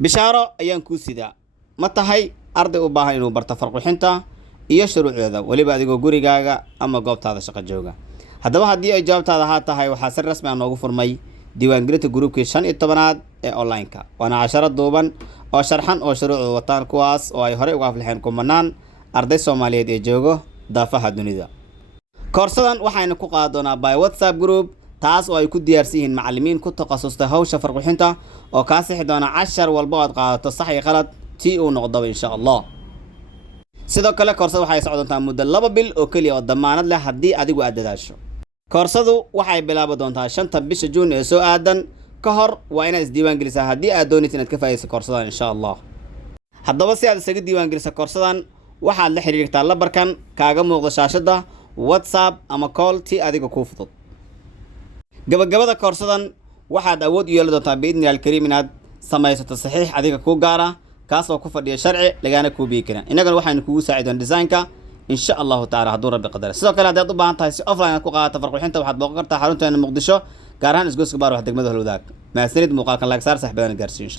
bishaaro ayaan kuu sidaa ma tahay arday u baahan inuu barto farqixinta iyo shuruucdeeda waliba adigoo gurigaaga ama goobtaada shaqo jooga haddaba haddii ay jawaabtaada haa tahay waxaa si rasmi ah noogu furmay diiwaangelinta gruubkii 15aad ee online-ka waana casharo duuban oo sharxan oo shuruucda wataan kuwaas oo ay horey uga aflixeen kumanaan arday Soomaaliyeed ee joogo daafaha dunida koorsadan waxayna ku qaadi doonaa by WhatsApp group taas oo ay ku diyaarsan yihiin macallimiin ku takhasustay hawsha farqixinta oo ka sixi doona cashar walba oo aad qaadato sax iyo qalad tii uu noqdo insha Allah sidoo kale koorsada waxay socon doontaa muddo 2 bil oo kaliya oo damaanad leh haddii adigu aad dadaasho koorsadu waxay bilaabi doontaa 5 bisha June ee soo aadan ka hor waa inaad isdiiwaan gelisaa haddii aad doonaysid inaad ka faa'iidayso koorsadan insha Allah haddaba si aad isaga diiwaan geliso koorsadan waxaad la xiriirtaa lambarkan kaaga muuqda shaashada WhatsApp ama call tii adiga ku fudud gabagabada koorsadan waxaad awood u yeelan doontaa biidnillahi alkariim inaad samaysato saxiix adiga ku gaara kaas oo ku fadhiya sharci lagana ku biikina inagana waxaynu kugu saacidoon design-ka insha Allah ta'ala hadduu rabbi qadaro sidoo kale haddaad u baahan tahay si offline aad ku qaadato farqixinta waxaad booqan kartaa xarunteena Muqdisho gaar ahaan isgoyska baar wax degmada Halwadaag maasanid muuqaalkan like saar saxbadana gaarsiin